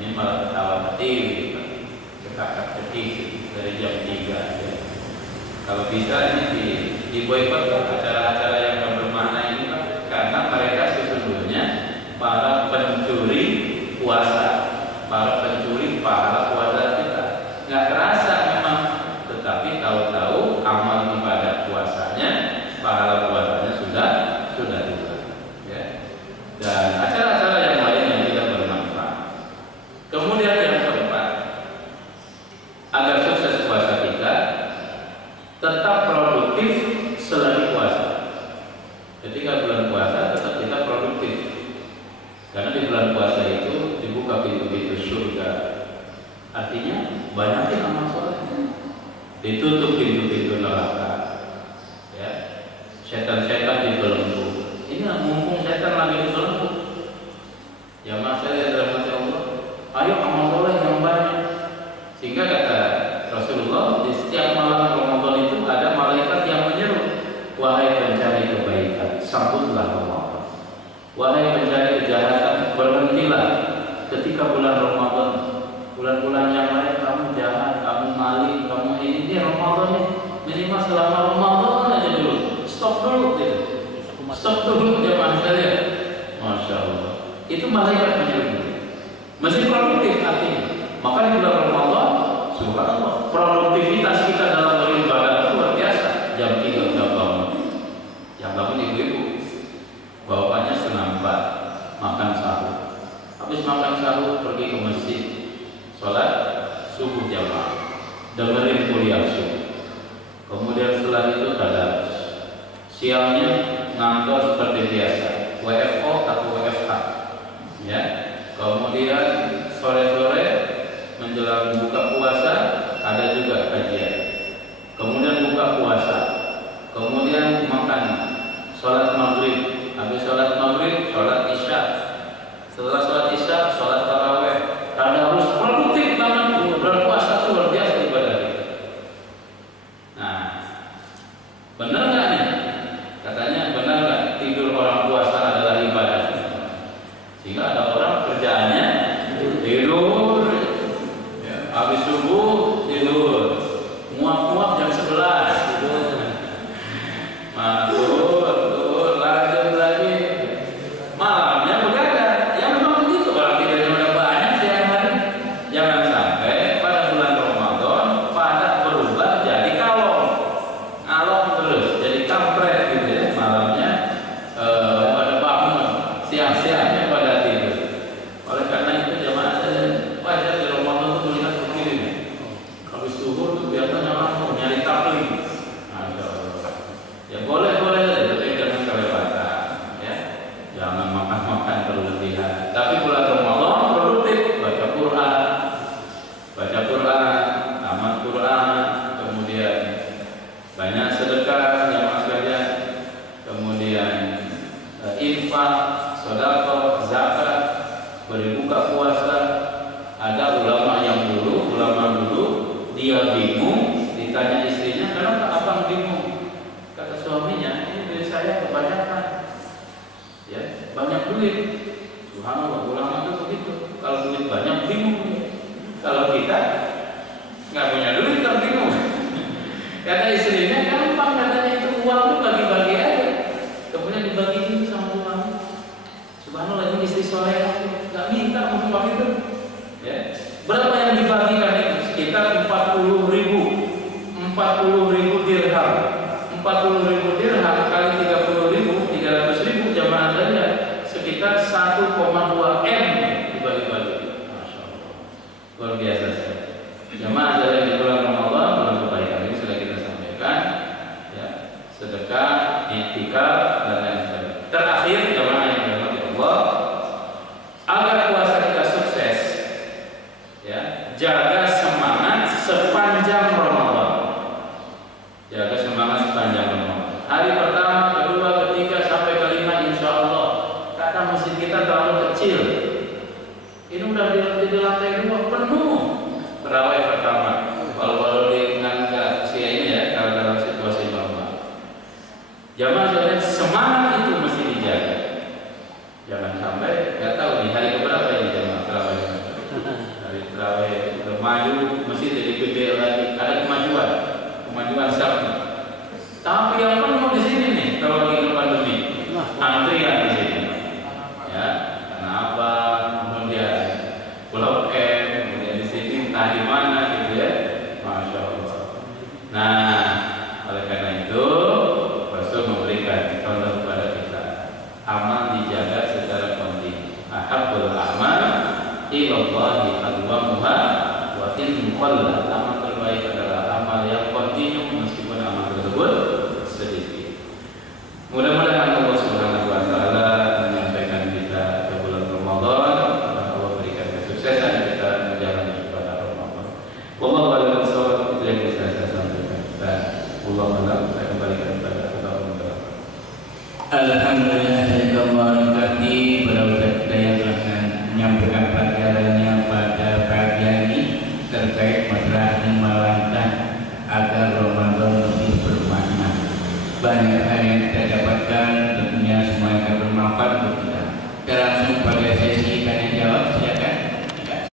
Ini malah ketawa petir, kekakak petir dari jam 3 ya. Kalau bisa ini diboikot acara-acara yang bermakna ini Pak, karena mereka sesungguhnya para pencuri puasa, para pencuri pahala puasa kita. Nggak terasa memang, tetapi tahu-tahu amal ibadah puasanya, pahala puasanya sudah hilang. Ya. Dan acara-acara yang lain yang tidak bermanfaat. Kemudian yang keempat, agar sukses puasa kita, tetap produktif selagi puasa. Ketika bulan puasa tetap kita produktif, karena di bulan puasa itu dibuka pintu-pintu surga. Artinya banyakin amal soleh, ditutup pintu-pintu neraka. Ya, setan-setan dibelenggu. Ini mumpung setan lagi dibelenggu, ya mas saya dirahmati Allah, ayo amal soleh yang banyak. Sehingga kata Rasulullah, di setiap malam Ramadan itu ada malaikat yang menyeru, wahai pencari kebaikan, sambutlah Ramadan. Wahai pencari kejahatan, berhentilah ketika bulan Ramadan. Bulan-bulan yang lain kamu jahat, kamu maling, kamu ini Ramadan nih, minimal selama Ramadan aja dulu. Stop dulu gitu. Stop dulu jemaah sekalian. Masya Allah. Itu malaikat menyeru. Masih produktif artinya. Maka di bulan Ramadan, subhanallah, produktivitas kita dalam beribadah itu luar biasa. Jam 3 udah bangun. Yang bangun ibu-ibu, bapaknya setengah 4 makan sahur. Habis makan sahur pergi ke masjid, sholat subuh jamaah, dengerin kuliah subuh. Kemudian setelah itu tadarus. Siangnya ngantor seperti biasa, WFO atau WFH. Ya. Kemudian sore-sore menjelang buka puasa ada juga kajian. Kemudian buka puasa, kemudian makan, sholat maghrib, habis sholat maghrib sholat isya, setelah sholat isya sholat taraweh. Karena harus produktif banget bulan puasa itu luar biasa ibadah kita. Nah, benar nggak nih? Katanya benar nggak tidur orang puasa adalah ibadah? Sehingga ada orang kerjaannya tidur. Habis subuh tidur, muak-muak jam 11 tidur, tidur, lanjut lagi, malamnya begadang. Ya memang begitu, kalau tidurnya udah banyak siang hari. Jangan sampai pada bulan Ramadan pada berubah jadi kalong terus, jadi kampret gitu ya. Malamnya pada bangun, siang-siangnya pada tidur. Oleh karena itu jamaah wajar di Ramadan itu melihat begini nih. Habis zuhur tuh biasanya orang mau nyari taklim. Masya Allah. Ya boleh-boleh saja, tapi jangan kelewatan. Ya, jangan makan-makan berlebihan. Tapi bulan Ramadan produktif, baca Quran, amal Quran, kemudian banyak sedekah yang sekalian, kemudian infak, sedekah, zakat, berbuka puasa. Ada ulama dulu dia bingung, ditanya istrinya, kenapa abang bingung? Kata suaminya, ini duit saya kebanyakan, ya banyak duit. Subhanallah, ulama itu begitu. Kalau duit banyak bingung. Kalau kita nggak punya duit kan bingung. Kata istrinya, gampang katanya, itu uang itu bagi-bagi aja. Kemudian dibagi sama ulama. Subhanallah, ini istri soleh, nggak minta uang itu. Ya. Berapa yang dibagikan itu? Sekitar 40.000 dirham. 40.000 dirham kali 30.000, 300.000 jamaah saja sekitar 1,2 M dibagi-bagi. Masya Allah, luar biasa sekali. Jamaah saja di bulan Ramadan, bulan kebaikan ini sudah kita sampaikan. Ya, sedekah, iktikaf dan lain sebagainya. Terakhir jamaah yang dirahmati Allah, agar puasa kita sukses, ya, jaga semangat sepanjang Ramadan. Jaga semangat sepanjang Ramadan. Hari pertama, kedua, ketiga, sampai kelima insya Allah. Karena masjid kita terlalu kecil. Ini udah di lantai 2 penuh terawih pertama. Kalau dengan ini ya, kalau dalam situasi normal. Jamaah sekalian, semangat itu mesti dijaga. Jangan sampai nggak tahu nih hari keberapa ini jamaah terawih. Hari terawih maju mesti jadi gede lagi. Ada kemajuan Sabtu. Tapi yang penuh di sini nih kalau lagi pandemi, antrian di sini. Ya, kenapa? Kemudian Pulau M, kemudian di sini entah di mana gitu ya. Masya Allah. Nah, oleh karena itu Rasul memberikan contoh kepada kita, amal dijaga secara kontinu. Ahabbul amal ilallahi adwamuha wa in qalla. Amal terbaik adalah amal yang kontinu meskipun amal tersebut sedikit. Mudah-mudahan Allah Subhanahu wa taala menyampaikan kita ke bulan Ramadan, Allah berikan kesuksesan kita menjalani ibadah Ramadan. Wallahu a'lam bishawab. Itu yang bisa saya sampaikan. Dan wallahu a'lam, saya kembalikan kepada Allah. Alhamdulillah, Allah kasih pada Ustaz kita yang telah menyampaikan pelajarannya pada pagi ini terkait masalah melangkah agar Ramadan lebih bermakna. Banyak hal yang kita dapatkan